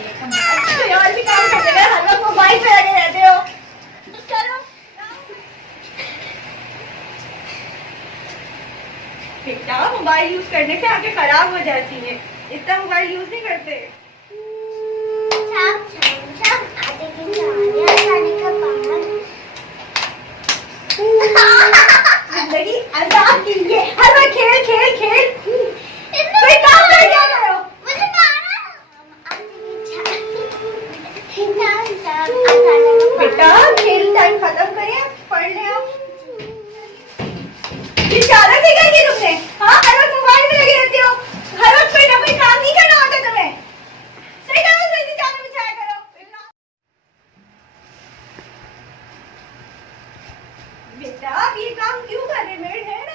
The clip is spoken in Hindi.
अच्छा, और भी काम करते हैं, हर वक्त मोबाइल पे लगे रहते हो। चलो बेटा, मोबाइल यूज करने से आंखें खराब हो जाती है, इतना मोबाइल यूज नहीं करते। जिंदगी आजाद की है, हर वक्त खेल खेल खेल। कोई काम कर क्या करो। बेटा खेल टाइम खत्म करिए, पढ़ ले आप। ये ज्यादा सीखा है तुमने? हाँ, हर वक्त मोबाइल में लगे रहते हो, हर वक्त कोई ना कोई काम नहीं करना होता तुम्हें। सही करो, सही चादर बिछाया करो। बेटा आप ये काम क्यों कर रहे? मेड है